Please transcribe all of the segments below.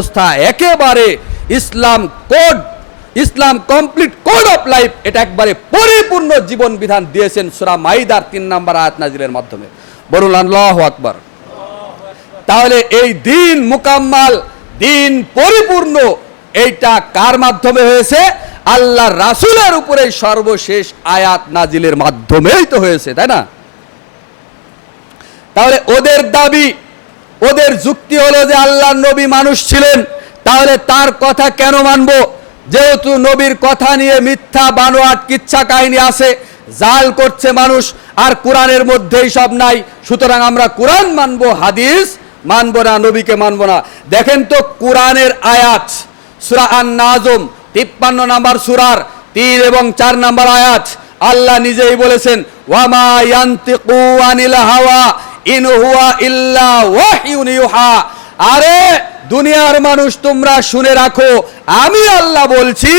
ব্যবস্থা, একেবারে Islam code, Islam complete code of life, এটা একবারে পরিপূর্ণ জীবন বিধান দিয়েছেন সুরা মাইদার তিন নম্বর আয়াত নাজিলের মাধ্যমে। বলুন, আল্লাহ আকবার। তাহলে এই দিন মুকাম্মাল, দিন পরিপূর্ণ, এইটা কার মাধ্যমে হয়েছে? আল্লাহ রাসূলের উপরে সর্বশেষ আয়াত নাজিলের মাধ্যমেই তো হয়েছে, তাই না? তাহলে ওদের দাবি ওদের যুক্তি হলো যে আল্লাহ নবী মানুষ ছিলেন, তাহলে তার কথা কেন মানবো? যেহেতু নবীর কথা নিয়ে মিথ্যা, বানোয়াট, কিচ্ছা কাহিনী আছে, জাল করছে মানুষ, আর কোরআনের মধ্যেই সব নাই, সুতরাং আমরা কোরআন মানবো, হাদিস মানবো না, নবীকে মানবো না। দেখেন তো কোরআনের আয়াত, সুরা আন নাজম তিপ্পান্ন নাম্বার সুরার তিন এবং চার নাম্বার আয়াত, আল্লাহ নিজেই বলেছেন ওয়ামা ইয়ান্তিকু আনিল হাওয়া আরে, দুনিয়ার মানুষ তোমরা শুনে রাখো, আমি আল্লাহ বলছি,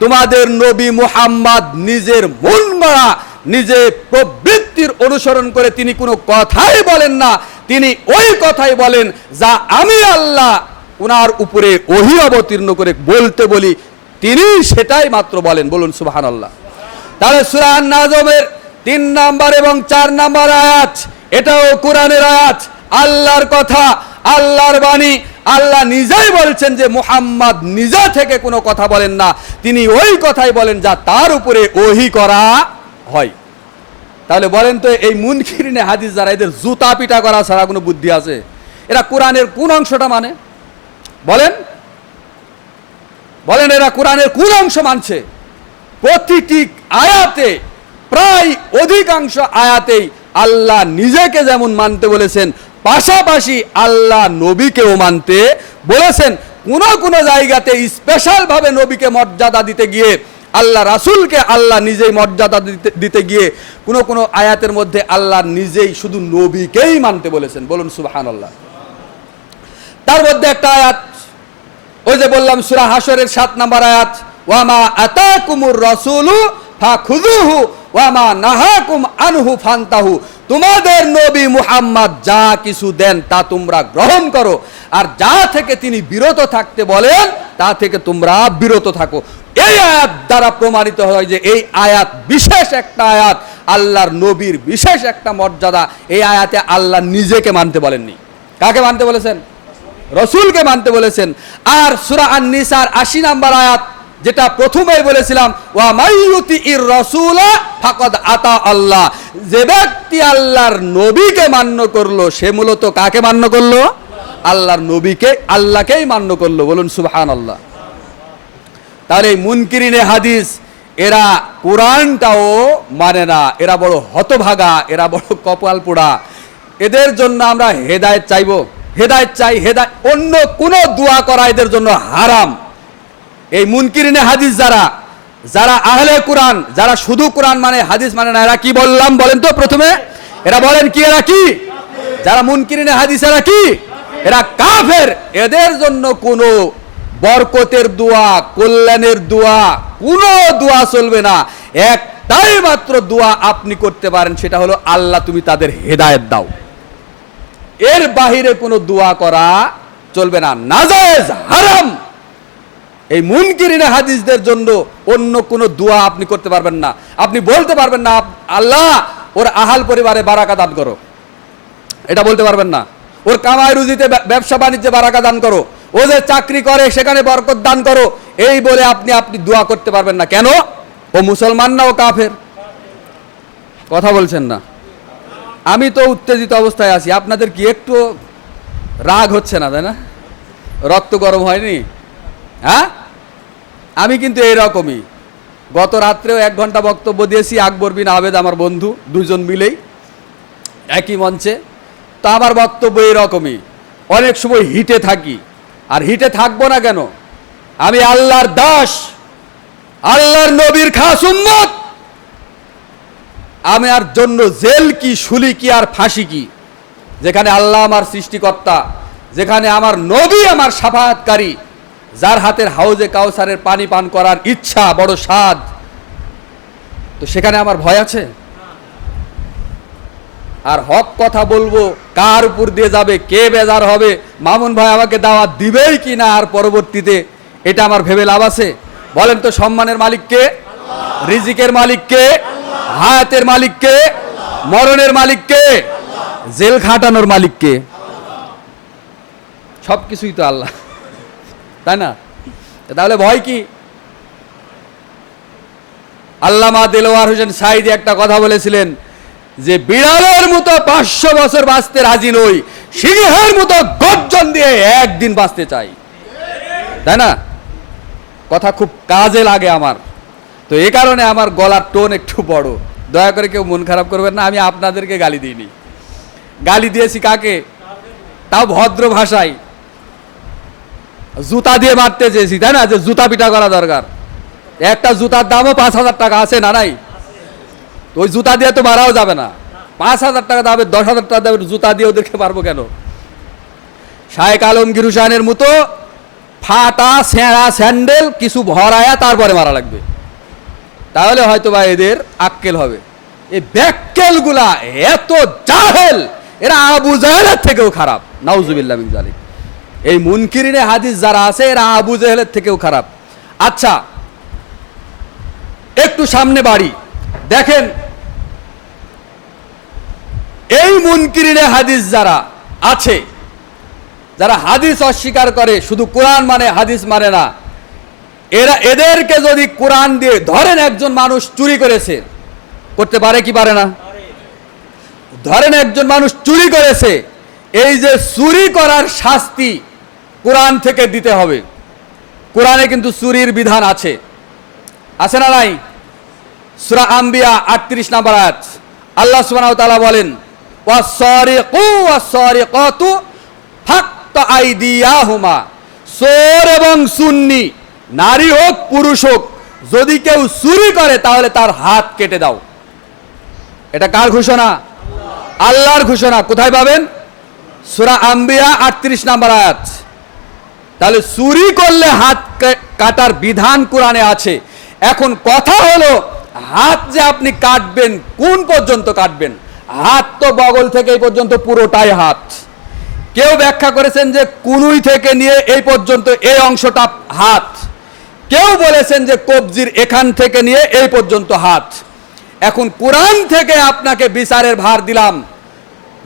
তোমাদের নবী মুহাম্মদ নিজের মন মারা, নিজে প্রবৃত্তির অনুসরণ করে তিনি কোনো কথাই বলেন না। তিনি ওই কথাই বলেন যা আমি আল্লাহ উনার উপরে ওহি অবতীর্ণ করে বলতে বলি। তিনি সেটাই মাত্র বলেন, বলুন সুবাহান আল্লাহ তাহলে সুরান নাজমের তিন নাম্বার এবং চার নাম্বার আয়াত এটাও কোরআনের আয়াত। আল্লাহর কথা, আল্লাহর বাণী। আল্লাহ নিজেই বলছেন যে মুহাম্মদ নিজে থেকে কোনো কথা বলেন না। তিনি ওই কথাই বলেন যা তার উপরে ওহি করা হয়। তাহলে বলেন তো এই মুনকিরিনে হাদিস যারা, এদের জুতা পিটা করা ছাড়া কোনো বুদ্ধি আছে? এরা কোরআনের কোন অংশটা মানে? বলেন। বলেন এরা কোরআনের কোন অংশ মানছে? প্রতিটি আয়াতে, প্রায় অধিকাংশ আয়াতেই আল্লাহ নিজেকে যেমন মানতে বলেছেন, পাশাপাশি আল্লাহ নবীকেও মানতে বলেছেন। কোন কোন জায়গাতে স্পেশাল ভাবে নবীকে মর্যাদা দিতে গিয়ে, আল্লাহ রাসূলকে আল্লাহ নিজেই মর্যাদা দিতে গিয়ে কোন কোন আয়াতের মধ্যে আল্লাহ নিজেই শুধু নবীকেই মানতে বলেছেন। বলুন সুবহানাল্লাহ। তার মধ্যে একটা আয়াত, ওই যে বললাম সুরা হাসরের সাত নাম্বার আয়াত ওয়ামা আতাকুমুর রাসূলু ফাখুযুহু ওয়ামা নাহাকুম আনহু ফান্তাহু। তোমাদের নবী মুহাম্মদ যা কিছু দেন তা তোমরা গ্রহণ করো। আর যা থেকে তিনি বিরত থাকতে বলেন, তা থেকে তোমরা বিরত থাকো। এই আয়াত দ্বারা প্রমাণিত হয় যে এই আয়াত বিশেষ একটা আয়াত, আল্লাহর নবীর বিশেষ একটা মর্যাদা। এই আয়াতে আল্লাহ নিজেকে মানতে বলেননি। কাকে মানতে বলেছেন? রসুলকে মানতে বলেছেন। আর সুরা আন আশি নাম্বার আয়াত যেটা প্রথমেই বলেছিলাম, ওয়া মাইয়ুতি ইর রাসূলা ফাকাদ আতা আল্লাহ। যে ব্যক্তি আল্লাহর নবীকে মান্য করল, সে মূলত কাকে মান্য করল? আল্লাহর নবীকে, আল্লাহকেই মান্য করল। বলুন, সুবহানাল্লাহ। তাহলে এই মুনকিরিনে হাদিস, এরা কোরআনটাও মানে না। এরা বড় হতভাগা, এরা বড় কপাল পোড়া। এদের জন্য আমরা হেদায়েত চাইব। হেদায়েত চাই হেদায় অন্য কোনো দোয়া করা এদের জন্য হারাম। এই মুনকিরিনে হাদিস যারা যারা আহলে কোরআন, যারা শুধু কোরআন মানে হাদিস মানে না, এরা কি বললাম বলেন তো প্রথমে? এরা বলেন কি, এরা কি? যারা মুনকিরিনে হাদিস, এরা কি? এরা কাফের। এদের জন্য কোনো বরকতের দোয়া, কল্যাণের দোয়া, কোনো দোয়া চলবে না। একটাই মাত্র দোয়া আপনি করতে পারেন, সেটা হলো আল্লাহ তুমি তাদের হেদায়ত দাও। এর বাহিরে কোনো দোয়া করা চলবে না। নাজায়েজ হারাম। এই মুনকিরিনে হাদিসদের জন্য অন্য কোনো দোয়া আপনি করতে পারবেন না। আপনি বলতে পারবেন না আল্লাহ, ওর আহাল পরিবারে বারাকা দান করো। এটা বলতে পারবেন না। ওর কামাই রুজিতে ব্যবসা বাণিজ্যে বারাকা দান করো। ও যে চাকরি করে, সেখানে বরকত দান করো। এই বলে আপনি আপনি দোয়া করতে পারবেন না। কেন? ও মুসলমান না, ও কাফের? কথা বলছেন না। আমি তো উত্তেজিত অবস্থায় আছি। আপনাদের কি একটু রাগ হচ্ছে না, তাই না? রক্ত গরম হয়নি? হ্যাঁ? আমি কিন্তু এইরকমই। গত রাত্রেও এক ঘণ্টা বক্তব্য দিয়েছি, আকবর বিন আবেদ আমার বন্ধু দুজন মিলেই, একই মঞ্চে। তো আমার বক্তব্য এরকমই অনেক সময় হিটে থাকি। আর হিটে থাকব না কেন? আমি আল্লাহর দাস, আল্লাহর নবীর খাস উম্মত। আর জন্য জেল কি শুলি কি, আর ফাঁসি কি? যেখানে আল্লাহ আমার সৃষ্টিকর্তা, যেখানে আমার নবী আমার সাফায়াতকারী যার হাতের হাউজে কাউসারের পানি পান করার ইচ্ছা, বড় স্বাদ। তো সেখানে আমার ভয় আছে? আর হক কথা বলব, কার উপর দিয়ে যাবে, কে বেজার হবে? মামুন ভাই আমাকে দাওয়াত দিবেই কি না আর পরবর্তীতে? এটা আমার ভেবে লাভ আছে। বলেন তো, সম্মানের মালিককে রিজিকের মালিককে হায়াতের মালিককে মরণের মালিককে জেল খাটানোর মালিককে সব কিছুই তো আল্লাহ। তাই না? তাহলে ভয় কি? আল্লামা দেলোয়ার হোসেন সাইদি একটা কথা বলেছিলেন যে, বিড়ালের মতো পাঁচশো বছর বাঁচতে রাজি নই, সিংহের মতো গর্জন দিয়ে একদিন বাঁচতে চাই। তাই না? কথা খুব কাজে লাগে আমার। তো এ কারণে আমার গলার টোন একটু বড়। দয়া করে কেউ মন খারাপ করবেন না, আমি আপনাদেরকে গালি দিইনি। গালি দিয়েছি কাকে? তাও ভদ্র ভাষায়। জুতা দিয়ে মারতে চেয়েছি, তাই না? যে জুতা পিটা করা দরকার। একটা জুতার দামও পাঁচ হাজার টাকা, আছে না নাই? ওই জুতা দিয়ে তো মারাও যাবে না। পাঁচ হাজার টাকা দামে দশ হাজার টাকা দামের জুতা দিয়ে ওদেরকে পারব কেন? শায়েক আলমগীর হুসানের মতো ফাটা স্যাঁড়া স্যান্ডেল, কিছু ভরায়া তারপরে মারা লাগবে। তাহলে হয়তো বা এদের আক্কেল হবে। এই ব্যাক্কেলগুলা এত জাহেল, এরা আবু জাহেলের থেকেও খারাপ। নাউজুবিল্লাহ মিন জালিক। এই মুনকিরিনে হাদিস যারা আছে, এরা আবু জাহেলের থেকেও খারাপ। আচ্ছা একটু সামনে বাড়ি। দেখেন, এই মুনকিরিনে হাদিস যারা আছে, যারা হাদিস অস্বীকার করে, শুধু কোরআন মানে হাদিস মানে না, এরা এদেরকে যদি কোরআন দিয়ে ধরেন একজন মানুষ চুরি করেছে, করতে পারে কি পারে না? ধরেন একজন মানুষ চুরি করেছে, এই যে চুরি করার শাস্তি কোরআন থেকে দিতে হবে। কোরআনে কিন্তু চুরির বিধান আছে। আছে না নাই? সুরা আম্বিয়া আটত্রিশ নাম্বার আয়াত। আল্লাহ সুবহানাহু ওয়া তাআলা বলেন আইদিয়াহুমা। চোর এবং সুন্নি, নারী হোক, পুরুষ হোক, যদি কেউ চুরি করে, তাহলে তার হাত কেটে দাও। এটা কার ঘোষণা? আল্লাহর ঘোষণা। কোথায় পাবেন? সুরা আম্বিয়া আটত্রিশ নাম্বার আয়াত। তাহলে চুরি করলে হাত কাটার বিধান কোরআনে আছে। এখন কথা হলো, হাত যে আপনি কাটবেন, কোন পর্যন্ত কাটবেন? হাত তো বগল থেকে এই পর্যন্ত পুরোটাই হাত। কেউ ব্যাখ্যা করেছেন যে কুনুই থেকে নিয়ে এই পর্যন্ত এই অংশটা হাত। কেউ বলেছেন যে কবজির এখান থেকে নিয়ে এই পর্যন্ত হাত। এখন কোরআন থেকে আপনাকে বিচারের ভার দিলাম।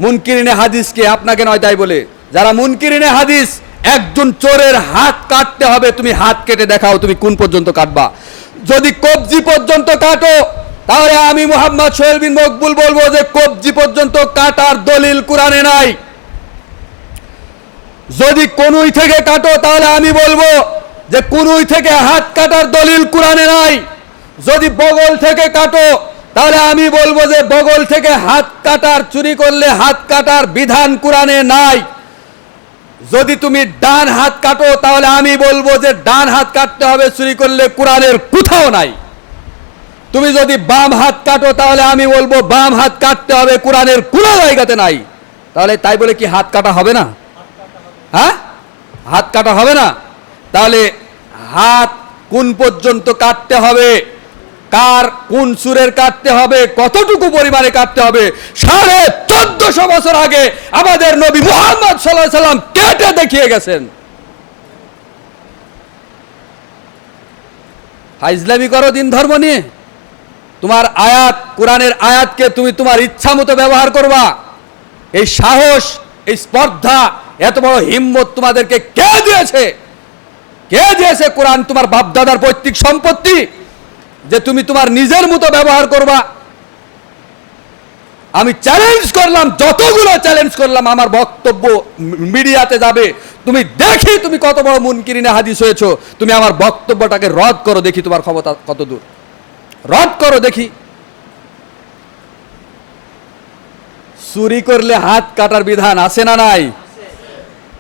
মুনকিরিনে হাদিসকে আপনাকে নয় তাই বলে। যারা মুনকিরিনে হাদিস একজন চোরের হাত কাটতে হবে, তুমি হাত কেটে দেখাও তুমি কোন পর্যন্ত কাটবা। যদি কবজি পর্যন্ত কাটো, তাহলে আমি মোহাম্মদ সোহেল বিন মকবুল বলব যে কবজি পর্যন্ত কাটার দলিল কোরআনে নাই। যদি কনুই থেকে কাটো, তাহলে আমি বলব যে কনুই থেকে হাত কাটার দলিল কোরআনে নাই। যদি বগল থেকে কাটো, তাহলে আমি বলব যে বগল থেকে হাত কাটার, চুরি করলে হাত কাটার বিধান কোরআনে নাই। যদি তুমি ডান হাত কাটো, তাহলে আমি বলব যে ডান হাত কাটতে হবে, চুরি করলে কোরআনের কোথাও নাই। তুমি যদি বাম হাত কাটো, তাহলে আমি বলব বাম হাত কাটতে হবে, কোরআনের কোনো জায়গাতে নাই। তাহলে তাই বলে কি হাত কাটা হবে না? হ্যাঁ? হাত কাটা হবে না? তাহলে হাত কোন পর্যন্ত কাটতে হবে? কার কোন সুরের কাটতে হবে? কতটুকু পরিমাণে কাটতে হবে? সাড়ে চোদ্দশো বছর আগে আমাদের নবী মুহাম্মদ সাল্লাহ সাল্লাম কেটে দেখিয়ে গেছেন। ফাইজলামি করো দিন ধর্ম নিয়ে। তোমার আয়াত, কোরআনের আয়াতকে তুমি তোমার ইচ্ছা মতো ব্যবহার করবা। এই সাহস, এই স্পর্ধা, এত বড় হিম্মত তোমাদেরকে কে দিয়েছে? কে দিয়েছে কোরআন? তোমার বাপদাদার পৈতৃক সম্পত্তি যে তুমি তোমার নিজের মতো ব্যবহার করবা। আমি চ্যালেঞ্জ করলাম, যতগুলো চ্যালেঞ্জ করলাম, আমার বক্তব্য মিডিয়াতে যাবে। তুমি দেখি তুমি কত বড় মুনকিরিনে হাদিস হয়েছো। তুমি আমার বক্তব্যটাকে রদ করো, দেখি তোমার ক্ষমতা কত দূর। রদ করো, দেখি। চুরি করলে হাত কাটার বিধান আছে না নাই?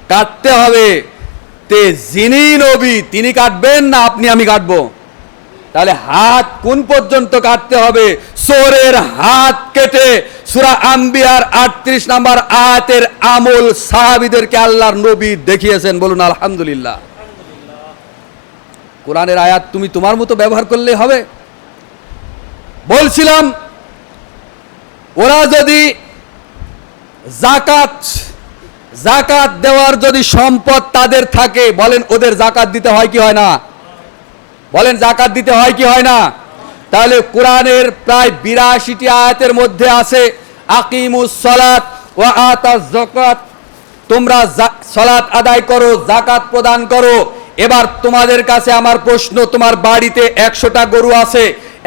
কাটতে হবে। তে যিনি নবী, তিনি কাটবেন না আপনি, আমি কাটবো। তাহলে হাত কোন পর্যন্ত কাটতে হবে? সোরের হাত কেটে সুরা আম্বিয়ার আটত্রিশ নাম্বার আয়াতের আমল সাহাবিদেরকে আল্লাহর নবী দেখিয়েছেন। বলুন, আলহামদুলিল্লাহ। কোরআনের আয়াত তুমি তোমার মতো ব্যবহার করলে হবে। বলছিলাম, ওরা যদি জাকাত জাকাত দেওয়ার যদি সম্পদ তাদের থাকে, বলেন ওদের জাকাত দিতে হয় কি হয় না? বলেন জাকাত দিতে হয় কি হয় না? তাহলে কোরআনের প্রায় বিরাশিটি আয়াতের মধ্যে আছে, আকিমুস সলাত ও আতাস জাকাত তোমরা সলাত আদায় করো জাকাত প্রদান করো। এবার তোমাদের কাছে আমার প্রশ্ন, তোমার বাড়িতে একশোটা গরু আছে,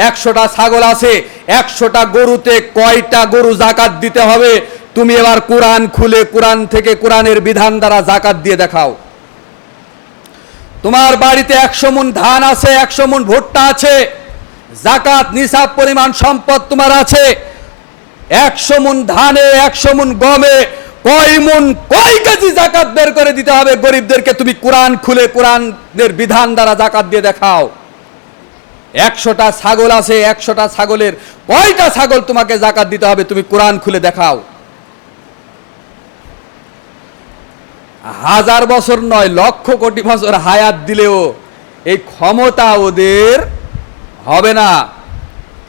একশোটা ছাগল আছে, একশোটা গরুতে কয়টা গরু জাকাত দিতে হবে? তুমি এবার কোরআন খুলে, কোরআন থেকে কোরআনের বিধান দ্বারা জাকাত দিয়ে দেখাও। তোমার বাড়িতে একশো মন ধান আছে, একশো মন ভুট্টা আছে, জাকাত, নিসাব পরিমাণ সম্পদ তোমার আছে। একশো মন ধানে, একশো মন গমে, কয় মন, কয় কেজি জাকাত বের করে দিতে হবে গরিবদেরকে? তুমি কোরআন খুলে কোরআনের বিধান দ্বারা জাকাত দিয়ে দেখাও। একশোটা ছাগল আছে, একশোটা ছাগলের কয়টা ছাগল তোমাকে জাকাত দিতে হবে? তুমি কোরআন খুলে দেখাও। হাজার বছর নয়, লক্ষ কোটি বছর হায়াত দিলেও এই ক্ষমতা ওদের হবে না।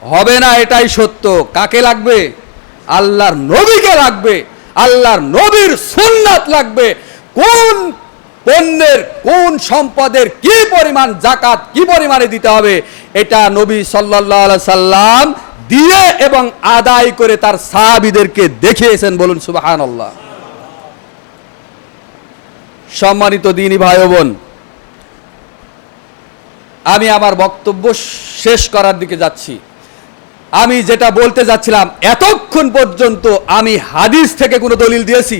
হবে না, এটাই সত্য। কাকে লাগবে? আল্লাহর নবীকে লাগবে। আল্লাহর নবীর সুন্নাত লাগবে। কোন পণ্যের, কোন সম্পদের কি পরিমাণ জাকাত কি পরিমাণে দিতে হবে, এটা নবী সাল্লাল্লাহু সাল্লাম দিয়ে এবং আদায় করে তার সাহাবিদেরকে দেখিয়েছেন। বলুন সুবহানাল্লাহ। সম্মানিত দিনী ভাই বোন, আমি আমার বক্তব্য শেষ করার দিকে যাচ্ছি। আমি যেটা বলতে যাচ্ছিলাম, এতক্ষণ পর্যন্ত আমি হাদিস থেকে কোনো দলিল দিয়েছি।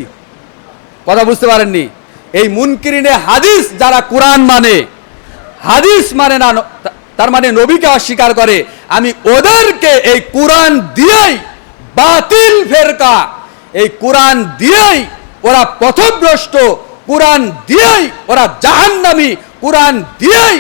কথা বুঝতে পারেননি? এই মুনকিরিনে হাদিস যারা কোরআন মানে হাদিস মানে না, তার মানে নবীকে অস্বীকার করে। আমি ওদেরকে এই কোরআন দিয়েই বাতিল ফেরকা। এই কোরআন দিয়েই ওরা পথভ্রষ্ট কোরআন দিয়েই ওরা জাহান্নামি কোরআন দিয়েই